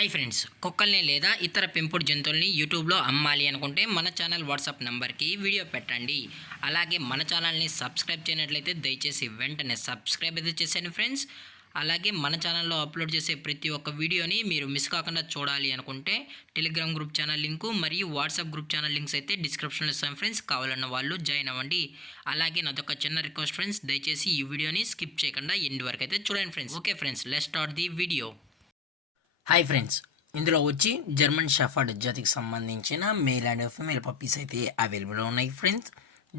Hi friends, కుక్కల్ని లేదా ఇతర పెంపుడు జంతువుల్ని యూట్యూబ్లో అమ్మాలి అనుకుంటే మన ఛానల్ వాట్సాప్ నెంబర్కి వీడియో పెట్టండి. అలాగే మన ఛానల్ని సబ్స్క్రైబ్ చేయనట్లయితే దయచేసి వెంటనే సబ్స్క్రైబ్ అయితే చేసేయండి ఫ్రెండ్స్. అలాగే మన ఛానల్లో అప్లోడ్ చేసే ప్రతి ఒక్క వీడియోని మీరు మిస్ కాకుండా చూడాలి అనుకుంటే టెలిగ్రామ్ గ్రూప్ ఛానల్ లింకు మరియు వాట్సాప్ గ్రూప్ ఛానల్ లింక్స్ అయితే డిస్క్రిప్షన్లో ఇస్తాం ఫ్రెండ్స్. కావాలన్న వాళ్ళు జాయిన్ అవ్వండి. అలాగే నాదొక చిన్న రిక్వెస్ట్ ఫ్రెండ్స్, దయచేసి ఈ వీడియోని స్కిప్ చేయకుండా ఎండ్ వరకు అయితే చూడండి friends. Okay friends, let's start the video. Hi friends, ఇందులో వచ్చి జర్మన్ షెఫర్డ్ జాతికి సంబంధించిన మేల్ అండ్ ఫీమేల్ పప్పీస్ అయితే అవైలబుల్ ఉన్నాయి ఫ్రెండ్స్.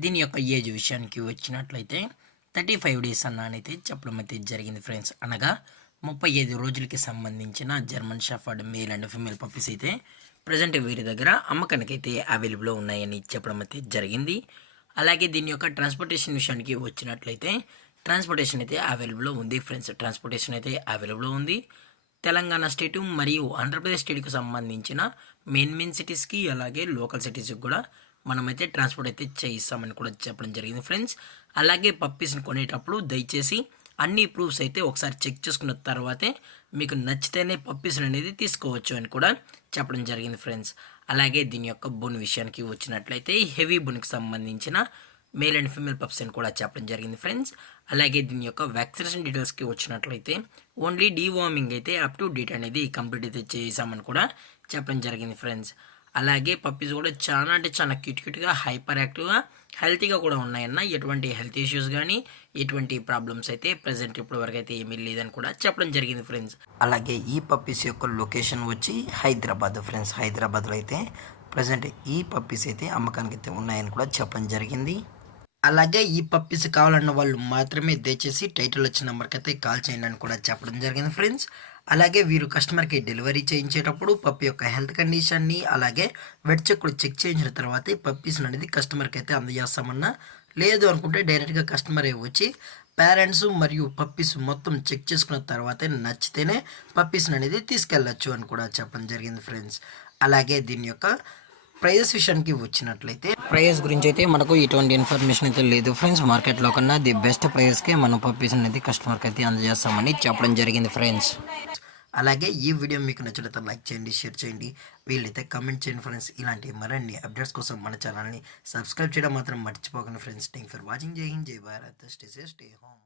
దీని యొక్క ఏజ్ విషయానికి వచ్చినట్లయితే 35 డేస్ అన్ననైతే చెప్పడం అయితే జరిగింది ఫ్రెండ్స్. అనగా 35 రోజులకి సంబంధించిన German shepherd male and female puppies అయితే ప్రజెంట్ వీరి దగ్గర అమ్మకానికి అయితే అవైలబుల్ ఉన్నాయని చెప్పడం అయితే జరిగింది. అలాగే దీని యొక్క ట్రాన్స్పోర్టేషన్ విషయానికి వచ్చినట్లయితే ట్రాన్స్పోర్టేషన్ అయితే అవైలబుల్ ఉంది ఫ్రెండ్స్. ట్రాన్స్పోర్టేషన్ అయితే అవైలబుల్ ఉంది. తెలంగాణ స్టేటు మరియు ఆంధ్రప్రదేశ్ స్టేట్కి సంబంధించిన మెయిన్ సిటీస్కి అలాగే లోకల్ సిటీస్కి కూడా మనమైతే ట్రాన్స్పోర్ట్ అయితే చేయిస్తామని కూడా చెప్పడం జరిగింది ఫ్రెండ్స్. అలాగే పప్పీస్ని కొనేటప్పుడు దయచేసి అన్ని ప్రూఫ్స్ అయితే ఒకసారి చెక్ చేసుకున్న తర్వాతే మీకు నచ్చితేనే పప్పీస్ని అనేది తీసుకోవచ్చు అని కూడా చెప్పడం జరిగింది ఫ్రెండ్స్. అలాగే దీని యొక్క బోన్ విషయానికి వచ్చినట్లయితే హెవీ బోన్కి సంబంధించిన మేల్ అండ్ ఫీమేల్ పప్స్ అని కూడా చెప్పడం జరిగింది ఫ్రెండ్స్. అలాగే దీని యొక్క వ్యాక్సినేషన్ డీటెయిల్స్కి వచ్చినట్లయితే ఓన్లీ డీవార్మింగ్ అయితే అప్ టు డేట్ అనేది కంప్లీట్ అయితే చేసామని కూడా చెప్పడం జరిగింది ఫ్రెండ్స్. అలాగే పప్పీస్ కూడా చాలా అంటే చాలా క్యూట్గా హైపర్ యాక్టివ్గా హెల్తీగా కూడా ఉన్నాయన్న. ఎటువంటి హెల్త్ ఇష్యూస్ కానీ ఎటువంటి ప్రాబ్లమ్స్ అయితే ప్రజెంట్ ఇప్పటి వరకు అయితే ఏమీ లేదని కూడా చెప్పడం జరిగింది ఫ్రెండ్స్. అలాగే ఈ పప్పీస్ యొక్క లొకేషన్ వచ్చి హైదరాబాద్ ఫ్రెండ్స్. హైదరాబాద్లో అయితే ప్రజెంట్ ఈ పప్పీస్ అయితే అమ్మకానికి అయితే ఉన్నాయని కూడా చెప్పడం జరిగింది. అలాగే ఈ పప్పీస్ కావాలన్న వాళ్ళు మాత్రమే దయచేసి టైటిల్ వచ్చిన నెంబర్కి అయితే కాల్ చేయండి అని కూడా చెప్పడం జరిగింది ఫ్రెండ్స్. అలాగే వీరు కస్టమర్కి డెలివరీ చేయించేటప్పుడు పప్పి యొక్క హెల్త్ కండిషన్ని అలాగే వెట్ చెక్ కూడా చెక్ చేయించిన తర్వాతే పప్పీస్ అనేది కస్టమర్కి అయితే అందజేస్తామన్నా. లేదు అనుకుంటే డైరెక్ట్గా కస్టమరే వచ్చి పేరెంట్స్ మరియు పప్పీస్ మొత్తం చెక్ చేసుకున్న తర్వాతే నచ్చితేనే పప్పీస్ అనేది తీసుకెళ్ళచ్చు అని కూడా చెప్పడం జరిగింది ఫ్రెండ్స్. అలాగే దీని యొక్క ప్రైస్ విషయానికి వచ్చినట్లయితే ప్రైస్ గురించి అయితే మనకు ఎటువంటి ఇన్ఫర్మేషన్ అయితే లేదు ఫ్రెండ్స్. మార్కెట్లో కన్నా ది బెస్ట్ ప్రైస్కే మనం పప్పీస్ అనేది కస్టమర్కి అయితే అందజేస్తామని చెప్పడం జరిగింది ఫ్రెండ్స్. అలాగే ఈ వీడియో మీకు నచ్చినట్లయితే లైక్ చేయండి, షేర్ చేయండి, వీళ్ళైతే కమెంట్ చేయండి ఫ్రెండ్స్. ఇలాంటి మరిన్ని అప్డేట్స్ కోసం మన ఛానల్ని సబ్స్క్రైబ్ చేయడం మాత్రం మర్చిపోకండి ఫ్రెండ్స్. Thank for watching. జై హింద్, జై Bharat, stay safe, stay home.